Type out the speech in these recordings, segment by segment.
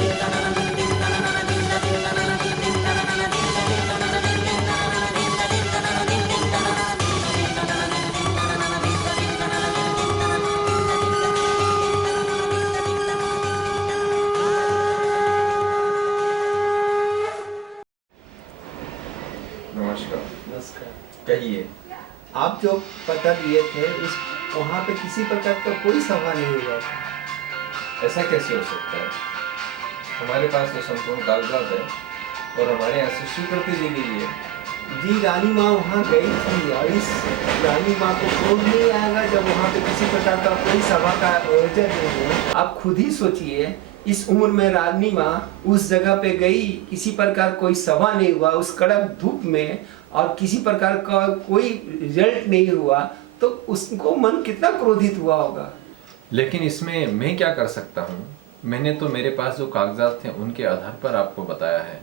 नमस्कार। नमस्कार। कहिए। आप जो पता दिए थे उस वहाँ पे किसी प्रकार का कोई सभा नहीं हुआ था। ऐसा कैसे हो सकता है? हमारे पास तो संपूर्ण कागजात है और हमारे यहाँ से स्वीकृति दी गई है। जी, रानी माँ वहाँ गई थी और इस रानी माँ को क्रोध नहीं आएगा जब वहाँ पे किसी प्रकार का कोई सभा का आयोजन नहीं है। आप खुद ही सोचिए, इस उम्र में रानी माँ उस जगह पे गई, किसी प्रकार कोई सभा नहीं हुआ, उस कड़क धूप में, और किसी प्रकार का कोई रिजल्ट नहीं हुआ, तो उसको मन कितना क्रोधित हुआ होगा। लेकिन इसमें मैं क्या कर सकता हूँ? मैंने तो मेरे पास जो कागजात थे उनके आधार पर आपको बताया है।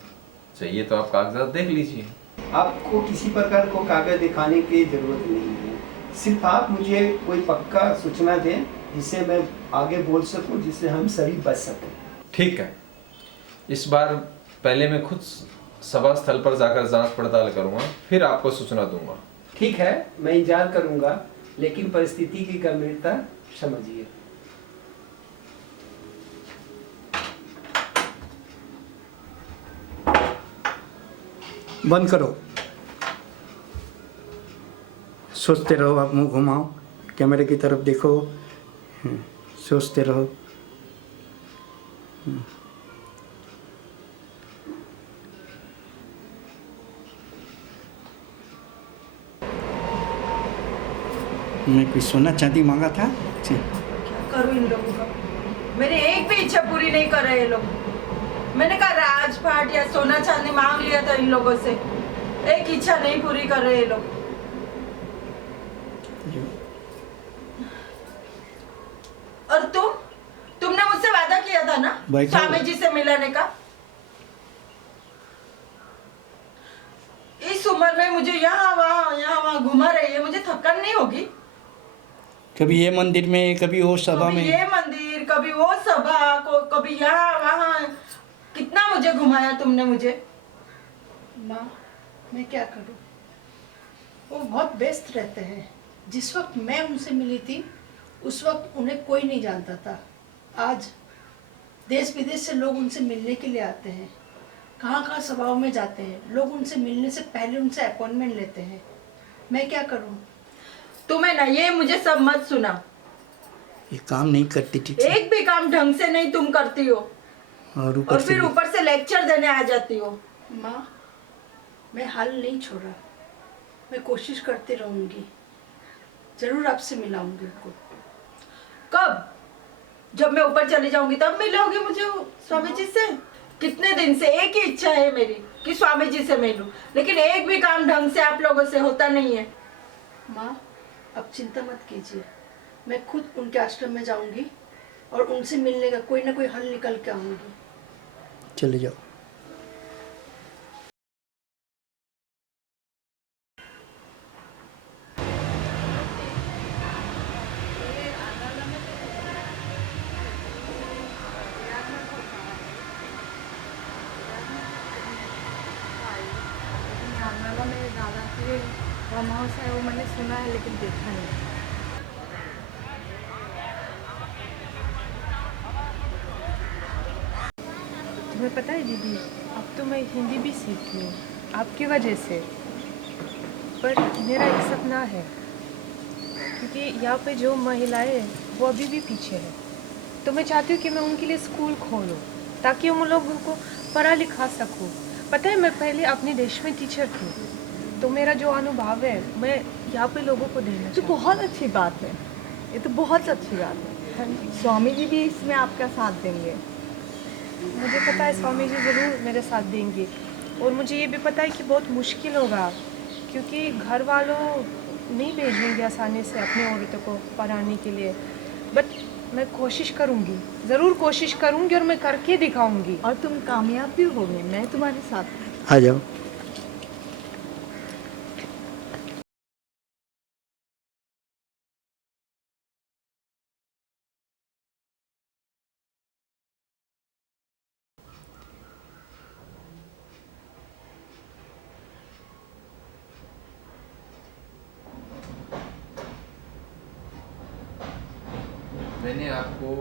चाहिए तो आप कागजात देख लीजिए। आपको किसी प्रकार को कागज दिखाने की जरूरत नहीं है, सिर्फ आप मुझे कोई पक्का सूचना दें जिससे मैं आगे बोल सकूं, जिससे हम सभी बच सकें। ठीक है, इस बार पहले मैं खुद सभा स्थल पर जाकर जांच पड़ताल करूंगा, फिर आपको सूचना दूंगा। ठीक है, मैं इंतजार करूंगा, लेकिन परिस्थिति की गंभीरता समझिए। बंद करो। सोचते रहो, आप मुंह घुमाओ, कैमरे की तरफ देखो, सोचते रहो। मैं कोई सोना चांदी मांगा था? क्या करूं इन लोगों का? मेरी एक भी इच्छा पूरी नहीं कर रहे ये लोग। मैंने कहा राजपाट या सोना चांदी मांग लिया था इन लोगों से, एक इच्छा नहीं पूरी कर रहे ये लोग। और तुमने मुझसे वादा किया था ना स्वामी जी से मिलाने का। इस उम्र में मुझे यहाँ वहाँ घुमा रही है, मुझे थकान नहीं होगी? कभी ये मंदिर में, कभी वो सभा में, ये मंदिर, कभी वो सभा को, कभी यहाँ वहाँ, कितना मुझे घुमाया तुमने मुझे। माँ, मैं क्या करूँ? वो बहुत व्यस्त रहते हैं। जिस वक्त मैं उनसे मिली थी उस वक्त उन्हें कोई नहीं जानता था। आज देश विदेश से लोग उनसे मिलने के लिए आते हैं, कहाँ कहाँ सभाओं में जाते हैं, लोग उनसे मिलने से पहले उनसे अपॉइंटमेंट लेते हैं। मैं क्या करूँ? तुम्हें ना ये मुझे सब मत सुना। ये काम नहीं करती ठीक से। एक भी काम ढंग से नहीं तुम करती हो, और फिर ऊपर से लेक्चर देने आ जाती हो। माँ, मैं हाल नहीं छोड़ा, मैं कोशिश करती रहूंगी, जरूर आपसे मिलाऊंगी उनको। कब? जब मैं ऊपर चली जाऊंगी तब मिलोगी मुझे स्वामी जी से? कितने दिन से एक ही इच्छा है मेरी कि स्वामी जी से मिलूं, लेकिन एक भी काम ढंग से आप लोगों से होता नहीं है। माँ, अब चिंता मत कीजिए, मैं खुद उनके आश्रम में जाऊंगी और उनसे मिलने का कोई ना कोई हल निकल के आऊंगी। चले जाओ। मेरे दादा के फार्म हाउस है, वो मैंने सुना है लेकिन देखा नहीं। तुम्हें पता है दीदी, अब तो मैं हिंदी भी सीख रही हूँ आपकी वजह से। पर मेरा एक सपना है, क्योंकि यहाँ पे जो महिलाएं हैं वो अभी भी पीछे हैं, तो मैं चाहती हूँ कि मैं उनके लिए स्कूल खोलूँ ताकि उन लोगों को पढ़ा लिखा सकूँ। पता है, मैं पहले अपने देश में टीचर थी, तो मेरा जो अनुभव है मैं यहाँ पे लोगों को देना तो बहुत अच्छी बात है, ये तो बहुत अच्छी बात है। स्वामी जी भी इसमें आपका साथ देंगे। मुझे पता है स्वामी जी ज़रूर मेरे साथ देंगे, और मुझे ये भी पता है कि बहुत मुश्किल होगा, क्योंकि घर वालों नहीं भेजेंगे आसानी से अपनी औरतों को पढ़ाने के लिए। बट मैं कोशिश करूँगी, ज़रूर कोशिश करूँगी, और मैं करके दिखाऊँगी। और तुम कामयाब भी होगे, मैं तुम्हारे साथ। आ जाओ। आपको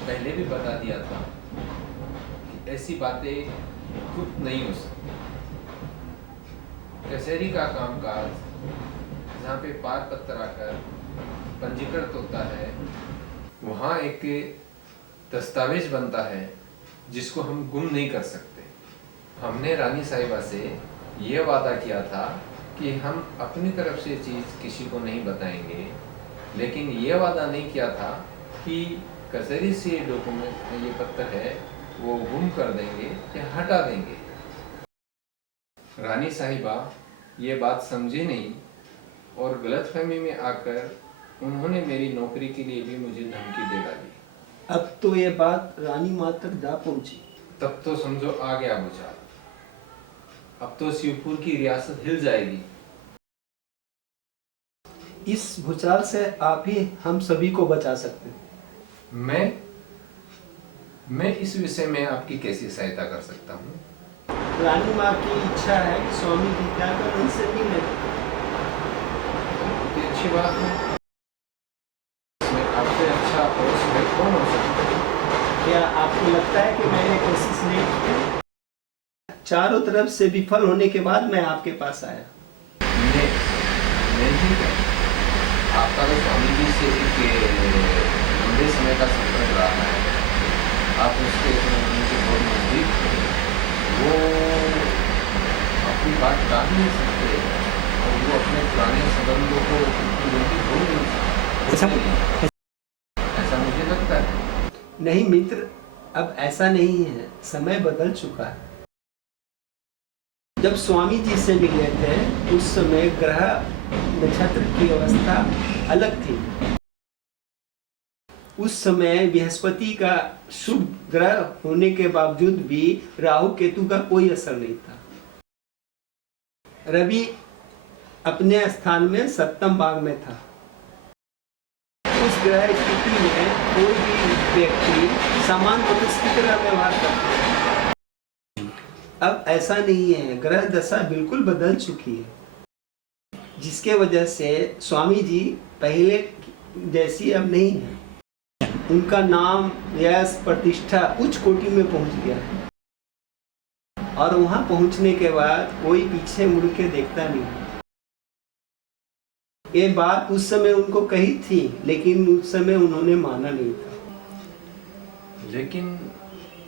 पहले भी बता दिया था कि ऐसी बातें खुद नहीं हो सकती। कचहरी का कामकाज जहाँ पे पार पत्थर आकर पंजीकृत होता है, वहाँ एक दस्तावेज बनता है जिसको हम गुम नहीं कर सकते। हमने रानी साहिबा से ये वादा किया था कि हम अपनी तरफ से चीज़ किसी को नहीं बताएंगे, लेकिन ये वादा नहीं किया था कि कचहरी से डॉक्यूमेंट ये पत्र है वो गुम कर देंगे या हटा देंगे। रानी साहिबा ये बात समझी नहीं और गलतफहमी में आकर उन्होंने मेरी नौकरी के लिए भी मुझे धमकी दे डाली। अब तो ये बात रानी माँ तक जा पहुंची। तब तो समझो आ गया भूचाल। अब तो शिवपुर की रियासत हिल जाएगी। इस भूचाल से आप ही हम सभी को बचा सकते हैं। मैं इस विषय में आपकी कैसी सहायता कर सकता हूँ? रानी माँ की इच्छा है कि स्वामी जी जाकर उनसे मिले। ये अच्छी बात है। इसमें आपसे अच्छा पड़ोस में कौन हो सकता है? क्या आपको लगता है कि मैंने कोशिश नहीं की? चारों तरफ से विफल होने के बाद मैं आपके पास आया। नहीं ठीक है। आपका तो स्वामी जी से एक लंबे समय का संपर्क रहा है। आप उसके उनके बहुत नजदीक हैं। वो अपनी बात टाल नहीं सकते और वो अपने पुराने संबंधों को जल्दी भूल नहीं सकते। ऐसा मुझे लगता है। नहीं मित्र, अब ऐसा नहीं है, समय बदल चुका है। जब स्वामी जी से मिले थे उस समय ग्रह नक्षत्र की अवस्था अलग थी। उस समय बृहस्पति का शुभ ग्रह होने के बावजूद भी राहु केतु का कोई असर नहीं था। रवि अपने स्थान में सप्तम भाग में था। उस ग्रह स्थिति में कोई भी व्यक्ति समान मनुष्य की तरह व्यवहार करता है। अब ऐसा नहीं है, ग्रह दशा बिल्कुल बदल चुकी है, जिसके वजह से स्वामी जी पहले जैसी अब नहीं है। उनका नाम, यश, प्रतिष्ठा उच्च कोटि में पहुंच गया है और वहां पहुंचने के बाद कोई पीछे मुड़ के देखता नहीं। ये बात उस समय उनको कही थी, लेकिन उस समय उन्होंने माना नहीं था। लेकिन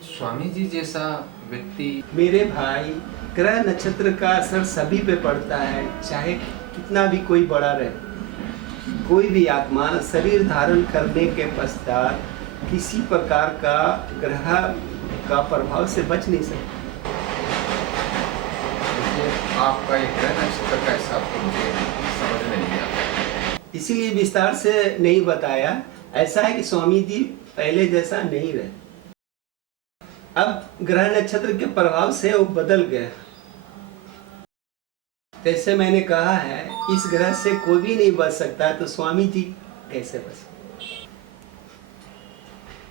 स्वामी जी जैसा व्यक्ति। मेरे भाई, ग्रह नक्षत्र का असर सभी पे पड़ता है, चाहे कितना भी कोई बड़ा रहे। कोई भी आत्मा शरीर धारण करने के पश्चात किसी प्रकार का ग्रह का प्रभाव से बच नहीं सकता। आपका एक ग्रह नक्षत्र का हिसाब तो मुझे समझ में नहीं आता। इसीलिए विस्तार से नहीं बताया। ऐसा है कि स्वामी जी पहले जैसा नहीं रहे। अब ग्रह नक्षत्र के प्रभाव से वो बदल गया। जैसे मैंने कहा है, इस ग्रह से कोई भी नहीं बच सकता, तो स्वामी जी कैसे बच सकते?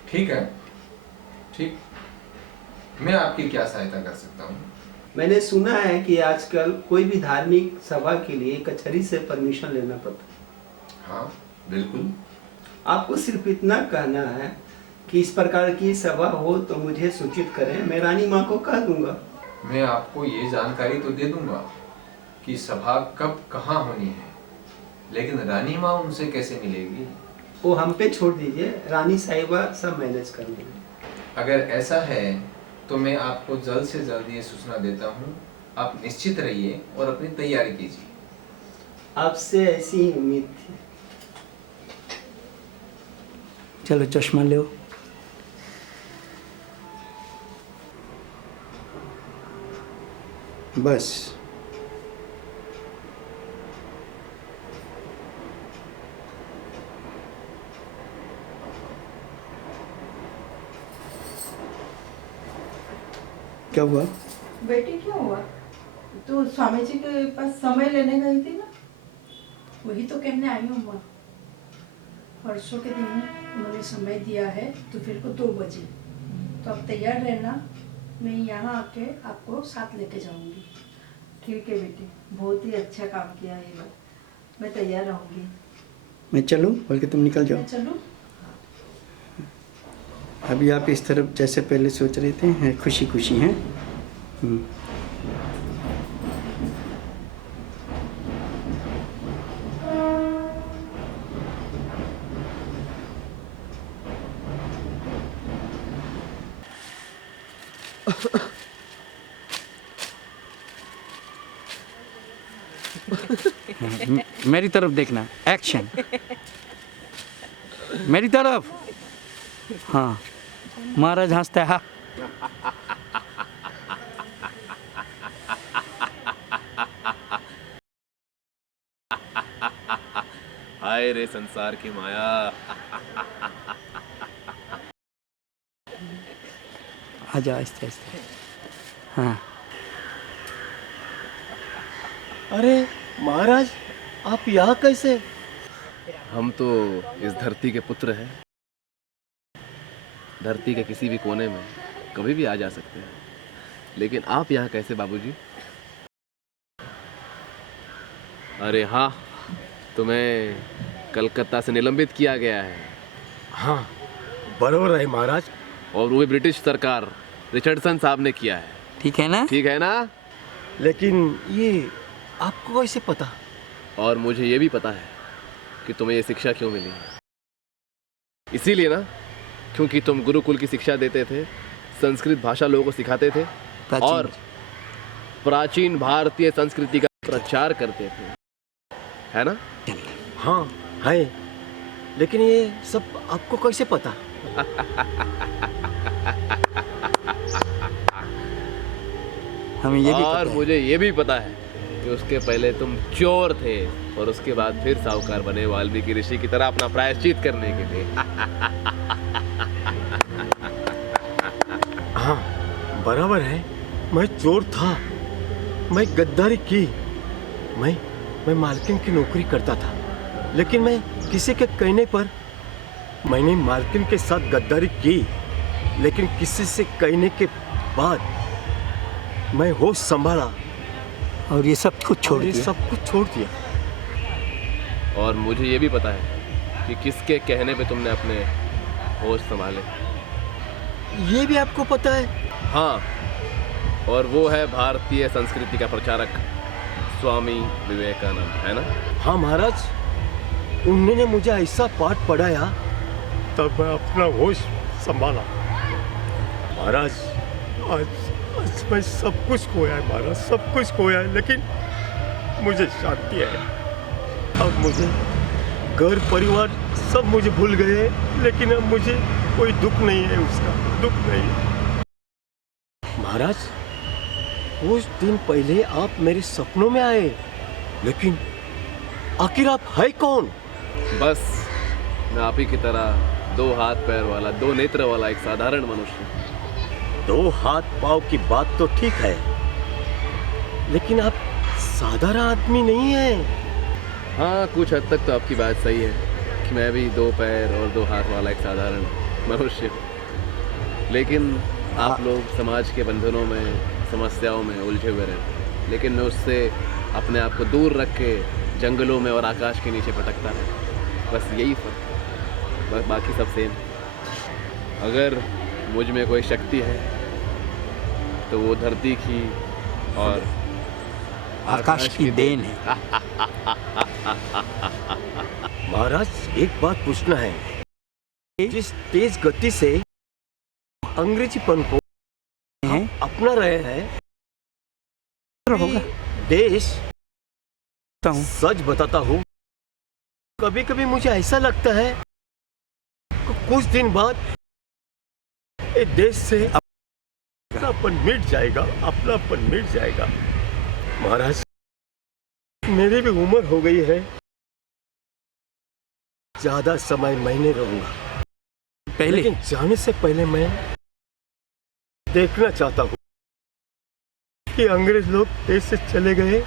ठीक है, ठीक। मैं आपकी क्या सहायता कर सकता हूँ? मैंने सुना है कि आजकल कोई भी धार्मिक सभा के लिए कचहरी से परमिशन लेना पड़ता है। हाँ, बिल्कुल। आपको सिर्फ इतना कहना है कि इस प्रकार की सभा हो तो मुझे सूचित करें, मैं रानी माँ को कह दूंगा। मैं आपको ये जानकारी तो दे दूंगा कि सभा कब कहाँ होनी है, लेकिन रानी माँ उनसे कैसे मिलेगी? वो हम पे छोड़ दीजिए, रानी साहिबा सब मैनेज कर लेंगे। अगर ऐसा है तो मैं आपको जल्द से जल्द ये सूचना देता हूँ। आप निश्चित रहिए और अपनी तैयारी कीजिए। आपसे ऐसी ही उम्मीद थी। चलो चश्मा लो। बस क्या हुआ? बेटी क्यों हुआ? तू स्वामी जी के पास समय लेने गई थी ना? वही तो कहने आई हूँ माँ। परसों के दिन उन्होंने समय दिया है दोपहर को 2 बजे, तो अब तैयार रहना। मैं यहाँ आके आपको साथ लेके जाऊँगी। ठीक है बेटी, बहुत ही अच्छा काम किया है ये बात। मैं तैयार रहूँगी। मैं चलूं? बल्कि तुम निकल जाओ। मैं चलूँ? अभी आप इस तरफ जैसे पहले सोच रहे थे, खुशी खुशी हैं। मेरी तरफ देखना, एक्शन। मेरी तरफ। हाँ, महाराज हंसता है। हाँ। हाय रे संसार की माया। आजा आहिस्ते आहिस्ते। हाँ। अरे महाराज, आप यहाँ कैसे? हम तो इस धरती के पुत्र हैं। धरती के किसी भी कोने में कभी भी आ जा सकते हैं, लेकिन आप यहाँ कैसे बाबूजी? अरे हाँ, तुम्हें कलकत्ता से निलंबित किया गया है। हाँ, बरोबर है महाराज। और वो भी ब्रिटिश सरकार रिचर्डसन साहब ने किया है। ठीक है ना? ठीक है ना? लेकिन ये आपको कैसे पता? और मुझे ये भी पता है कि तुम्हें ये शिक्षा क्यों मिली। इसीलिए ना, क्योंकि तुम गुरुकुल की शिक्षा देते थे, संस्कृत भाषा लोगों को सिखाते थे और प्राचीन भारतीय संस्कृति का प्रचार करते थे, है ना? हाँ है, लेकिन ये सब आपको कैसे पता? हमें ये भी पता और है। मुझे ये भी पता है कि उसके पहले तुम चोर थे और उसके बाद फिर साहूकार बने, वाल्मीकि ऋषि की तरह अपना प्रायश्चित करने के लिए। हाँ, बराबर है। मैं चोर था, मैं गद्दारी की, मैं मालकिन की नौकरी करता था, लेकिन मैं किसी के कहने पर मैंने मालकिन के साथ गद्दारी की, लेकिन किसी से कहने के बाद मैं होश संभाला और ये सब कुछ छोड़ ये दिया। सब कुछ छोड़ दिया। और मुझे ये भी पता है कि किसके कहने पे तुमने अपने होश संभाले। ये भी आपको पता है? हाँ, और वो है भारतीय संस्कृति का प्रचारक स्वामी विवेकानंद, है ना? हाँ महाराज, उन्होंने मुझे ऐसा पाठ पढ़ाया तब मैं अपना होश संभाला। महाराज, आज मैं सब कुछ खोया है महाराज, सब कुछ खोया है, लेकिन मुझे शांति है। अब मुझे घर परिवार सब मुझे भूल गए हैं, लेकिन अब मुझे कोई दुख नहीं है, उसका दुख नहीं है। महाराज, कुछ दिन पहले आप मेरे सपनों में आए, लेकिन आखिर आप है कौन? बस मैं आप ही की तरह 2 हाथ पैर वाला, 2 नेत्र वाला एक साधारण मनुष्य। 2 हाथ पाँव की बात तो ठीक है, लेकिन आप साधारण आदमी नहीं है। हाँ, कुछ हद तक तो आपकी बात सही है कि मैं भी 2 पैर और 2 हाथ वाला एक साधारण मनुष्य हूँ। लेकिन आप लोग समाज के बंधनों में, समस्याओं में उलझे हुए रहते हैं, लेकिन मैं उससे अपने आप को दूर रख के जंगलों में और आकाश के नीचे भटकता है। बस यही फर्क, बस बाकी सब सेम। अगर मुझ में कोई शक्ति है तो वो धरती की और आकाश की देन है। महाराज, एक बात पूछना है। जिस तेज गति से अंग्रेजीपन को हम अपना रहे हैं, होगा देश, सच बताता हूँ, कभी कभी मुझे ऐसा लगता है कि कुछ दिन बाद ये देश से अपनापन मिट जाएगा, अपनापन मिट जाएगा। महाराज, मेरी भी उम्र हो गई है, ज्यादा समय मैं नहीं रहूंगा, पहले लेकिन जाने से पहले मैं देखना चाहता हूँ कि अंग्रेज लोग देश से चले गए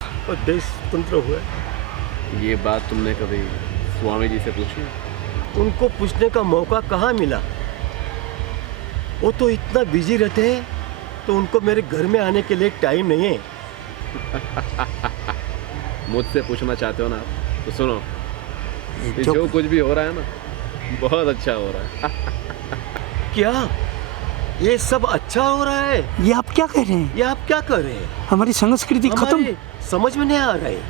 और देश स्वतंत्र हुआ। ये बात तुमने कभी स्वामी जी से पूछी? उनको पूछने का मौका कहाँ मिला? वो तो इतना बिजी रहते हैं, तो उनको मेरे घर में आने के लिए टाइम नहीं है। मुझसे पूछना चाहते हो ना, तो सुनो, ये जो कुछ भी हो रहा है ना, बहुत अच्छा हो रहा है। क्या ये सब अच्छा हो रहा है? ये आप क्या कह रहे हैं? ये आप क्या कर रहे हैं? हमारी संस्कृति खत्म, हमारे समझ में नहीं आ रहा है।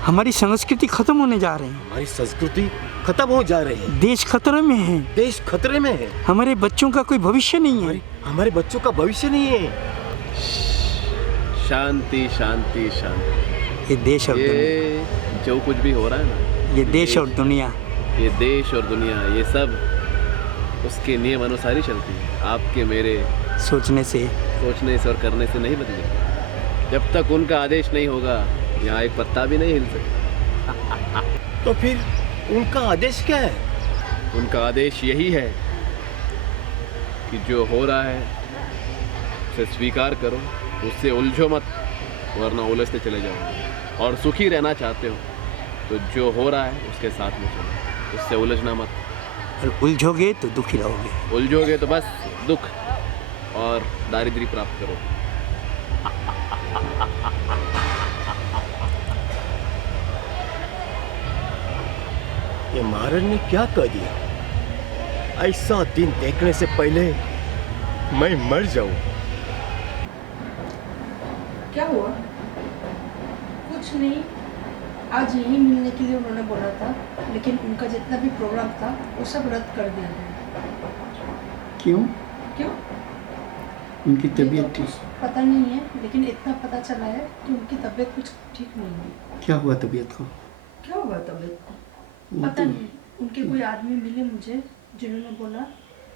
हमारी संस्कृति खत्म होने जा रहे हैं। हमारी संस्कृति खत्म हो जा रही है। देश खतरे में है। देश खतरे में है। हमारे बच्चों का कोई भविष्य नहीं है। हमारे बच्चों का भविष्य नहीं है। शांति शांति शांति। ये देश और दुनिया, ये जो कुछ भी हो रहा है ना, ये देश और दुनिया, ये देश और दुनिया, ये सब उसके नियम अनुसार ही चलती है। आपके मेरे सोचने से और करने से नहीं बदलेगी। जब तक उनका आदेश नहीं होगा, यहाँ एक पत्ता भी नहीं हिल सकता। तो फिर उनका आदेश क्या है? उनका आदेश यही है कि जो हो रहा है उसे स्वीकार करो, उससे उलझो मत, वरना उलझते चले जाओगे। और सुखी रहना चाहते हो तो जो हो रहा है उसके साथ में चलो, उससे उलझना मत। और उलझोगे तो दुखी रहोगे। उलझोगे तो बस दुख और दारिद्र्य प्राप्त करो। ये महाराज ने क्या कह दिया? ऐसा दिन देखने से पहले मैं मर जाऊं। क्या हुआ? कुछ नहीं, आज यहीं मिलने के लिए उन्होंने बोला था, लेकिन उनका जितना भी प्रोग्राम था वो सब रद्द कर दिया गया। क्यों? क्यों? उनकी ये तो तबीयत कुछ ठीक? पता नहीं है, लेकिन इतना पता चला है कि उनकी तबीयत कुछ ठीक नहीं है। क्या हुआ तबीयत को? क्या हुआ तबीयत को? वो पता तो- नहीं। उनके कोई आदमी मिले मुझे जिन्होंने बोला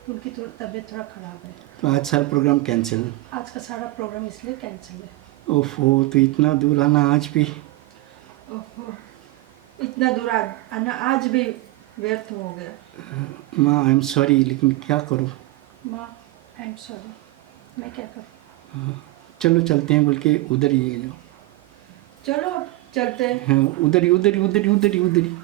कि उनकी तबीयत थोड़ा खराब है। तो आज सारा प्रोग्राम कैंसिल? आज का सारा प्रोग्राम इसलिए कैंसिल है। ओफो, तो इतना दूर आना आज भी? ओहो, इतना दूर आना आज भी व्यर्थ हो गया। माँ आई एम सॉरी, लेकिन क्या करूँ? माँ आई एम सॉरी, मैं क्या करूँ? चलो चलते हैं, बल्कि उधर ही ले लो। चलो अब चलते हैं। हाँ, उधर ही उधर ही उधर ही उधर ही उधर ही।